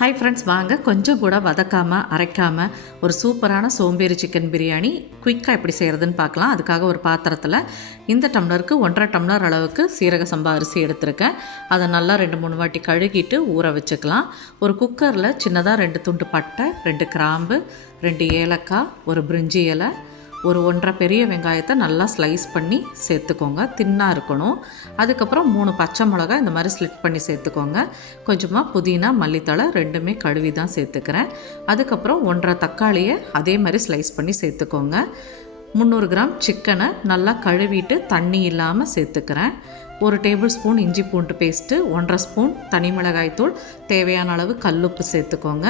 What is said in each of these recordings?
Hi friends, வாங்க கொஞ்சம் கூட வதக்காமல் அரைக்காமல் ஒரு சூப்பரான சோம்பேறி சிக்கன் பிரியாணி குயிக்காக எப்படி செய்கிறதுன்னு பார்க்கலாம். அதுக்காக ஒரு பாத்திரத்தில் இந்த டம்ளருக்கு 1.5 டம்ளர் அளவுக்கு சீரக சம்பா அரிசி எடுத்திருக்கேன். அதை நல்லா 2-3 வாட்டி கழுகிட்டு ஊற வச்சுக்கலாம். ஒரு குக்கரில் சின்னதாக 2 துண்டு பட்டை, 2 கிராம்பு, 2 ஏலக்காய், ஒரு பிரிஞ்சி இலை, ஒரு 1.5 பெரிய வெங்காயத்தை நல்லா ஸ்லைஸ் பண்ணி சேர்த்துக்கோங்க. தின்னாக இருக்கணும். அதுக்கப்புறம் 3 பச்சை மிளகாய் இந்த மாதிரி ஸ்லிட் பண்ணி சேர்த்துக்கோங்க. கொஞ்சமாக புதினா, மல்லித்தழை ரெண்டுமே கழுவி தான் சேர்த்துக்கிறேன். அதுக்கப்புறம் 1.5 தக்காளியை அதே மாதிரி ஸ்லைஸ் பண்ணி சேர்த்துக்கோங்க. 300 கிராம் சிக்கனை நல்லா கழுவிட்டு தண்ணி இல்லாமல் சேர்த்துக்கிறேன். 1 டேபிள் ஸ்பூன் இஞ்சி பூண்டு பேஸ்ட்டு, 1.5 ஸ்பூன் தனி மிளகாய்த்தூள், தேவையான அளவு கல்லுப்பு சேர்த்துக்கோங்க.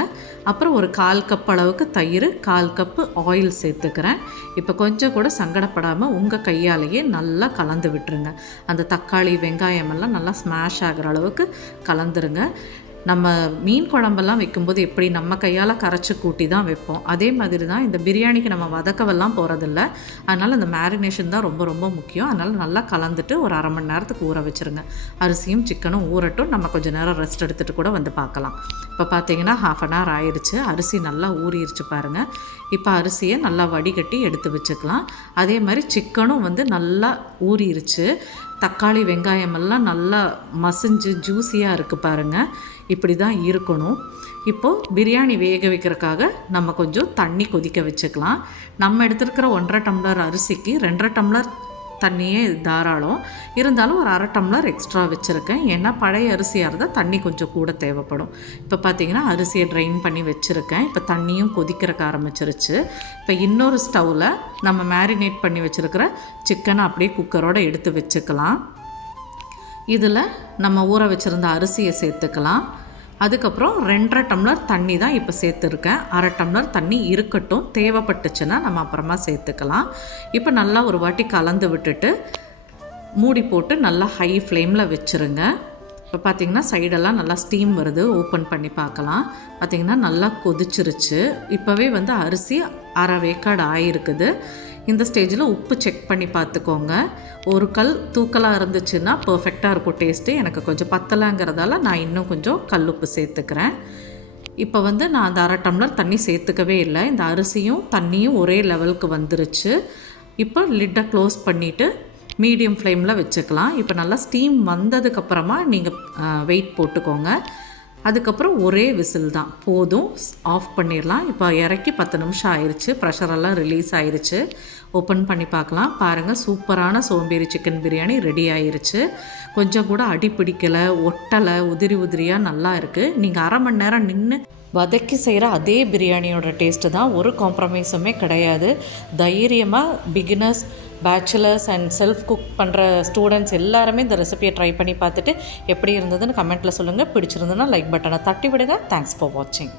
அப்புறம் ஒரு 1/4 கப் அளவுக்கு தயிர், 1/4 கப்பு ஆயில் சேர்த்துக்கிறேன். இப்போ கொஞ்சம் கூட சங்கடப்படாமல் உங்கள் கையாலேயே நல்லா கலந்து விட்டுருங்க. அந்த தக்காளி வெங்காயமெல்லாம் நல்லா ஸ்மாஷ் ஆகிற அளவுக்கு கலந்துருங்க. நம்ம மீன் குழம்பெல்லாம் வைக்கும்போது எப்படி நம்ம கையால் கரைச்சி கூட்டி தான் வைப்போம், அதே மாதிரி தான் இந்த பிரியாணிக்கு நம்ம வதக்கவெல்லாம் போகிறதில்ல. அதனால் இந்த மேரினேஷன் தான் ரொம்ப ரொம்ப முக்கியம். அதனால் நல்லா கலந்துட்டு ஒரு 1/2 மணி நேரத்துக்கு ஊற வச்சுருங்க. அரிசியும் சிக்கனும் ஊறட்டும். நம்ம கொஞ்சம் நேரம் ரெஸ்ட் எடுத்துகிட்டு கூட வந்து பார்க்கலாம். இப்போ பார்த்தீங்கன்னா 1/2 அன் ஹவர் ஆயிடுச்சு. அரிசி நல்லா ஊறிடுச்சு பாருங்கள். இப்போ அரிசியை நல்லா வடிகட்டி எடுத்து வச்சுக்கலாம். அதே மாதிரி சிக்கனும் நல்லா ஊறிடுச்சு. தக்காளி வெங்காயமெல்லாம் நல்லா மசிஞ்சு ஜூஸியாக இருக்குது பாருங்கள். இப்படி தான் இருக்கணும். இப்போது பிரியாணி வேக வைக்கிறதுக்காக நம்ம கொஞ்சம் தண்ணி கொதிக்க வச்சுக்கலாம். நம்ம எடுத்துருக்கிற 1.5 டம்ளர் அரிசிக்கு 2.5 டம்ளர் தண்ணியே தாராளம். இருந்தாலும் ஒரு 1/2 டம்ளர் எக்ஸ்ட்ரா வச்சுருக்கேன். ஏன்னா பழைய அரிசியாக இருந்தால் தண்ணி கொஞ்சம் கூட தேவைப்படும். இப்போ பார்த்திங்கன்னா அரிசியை ட்ரைன் பண்ணி வச்சுருக்கேன். இப்போ தண்ணியும் கொதிக்கிறக்க ஆரம்பிச்சிருச்சு. இப்போ இன்னொரு ஸ்டவ்வில் நம்ம மேரினேட் பண்ணி வச்சுருக்கிற சிக்கனை அப்படியே குக்கரோடு எடுத்து வச்சுக்கலாம். இதில் நம்ம ஊற வச்சுருந்த அரிசியை சேர்த்துக்கலாம். அதுக்கப்புறம் 2.5 டம்ளர் தண்ணி தான் இப்போ சேர்த்துருக்கேன். 1/2 டம்ளர் தண்ணி இருக்கட்டும், தேவைப்பட்டுச்சுன்னா நம்ம அப்புறமா சேர்த்துக்கலாம். இப்போ நல்லா ஒரு வாட்டி கலந்து விட்டுட்டு மூடி போட்டு நல்லா ஹை ஃப்ளேமில் வச்சுருங்க. இப்போ பார்த்திங்கன்னா சைடெல்லாம் நல்லா ஸ்டீம் வருது. ஓப்பன் பண்ணி பார்க்கலாம். பார்த்திங்கன்னா நல்லா கொதிச்சிருச்சு. இப்போவே அரிசி 1/2 வேக்காடு ஆகிருக்குது. இந்த ஸ்டேஜில் உப்பு செக் பண்ணி பார்த்துக்கோங்க. ஒரு கல் தூக்கலாக இருந்துச்சுன்னா பர்ஃபெக்டாக இருக்கும் டேஸ்ட்டு. எனக்கு கொஞ்சம் பத்தலைங்கிறதால நான் இன்னும் கொஞ்சம் கல் உப்பு சேர்த்துக்கிறேன். இப்போ நான் அந்த 1/2 டம்ளர் தண்ணி சேர்த்துக்கவே இல்லை. இந்த அரிசியும் தண்ணியும் ஒரே லெவலுக்கு வந்துருச்சு. இப்போ லிட்டை க்ளோஸ் பண்ணிவிட்டு மீடியம் ஃப்ளேமில் வச்சுக்கலாம். இப்போ நல்லா ஸ்டீம் வந்ததுக்கப்புறமா நீங்கள் வெயிட் போட்டுக்கோங்க. அதுக்கப்புறம் ஒரே விசில் தான் போதும், ஆஃப் பண்ணிடலாம். இப்போ இறக்கி 10 நிமிஷம் ஆயிடுச்சு. ப்ரெஷரெல்லாம் ரிலீஸ் ஆயிடுச்சு. ஓப்பன் பண்ணி பார்க்கலாம். பாருங்கள், சூப்பரான சோம்பேறி சிக்கன் பிரியாணி ரெடி ஆயிடுச்சு. கொஞ்சம் கூட அடி பிடிக்கலை, ஒட்டலை, உதிரி உதிரியாக நல்லா இருக்குது. நீங்கள் 1/2 மணி நேரம் நின்று வதக்கி செய்கிற அதே பிரியாணியோட டேஸ்ட்டு தான். ஒரு காம்ப்ரமைஸுமே கிடையாது. தைரியமாக beginners, bachelors and self cook பண்ணுற ஸ்டூடெண்ட்ஸ் எல்லாருமே இந்த ரெசிபியை ட்ரை பண்ணி பார்த்துட்டு எப்படி இருந்ததுன்னு கமெண்ட்டில் சொல்லுங்கள். பிடிச்சிருந்ததுன்னா லைக் பட்டனை தட்டி விடுங்க. தேங்க்ஸ் ஃபார் வாட்சிங்.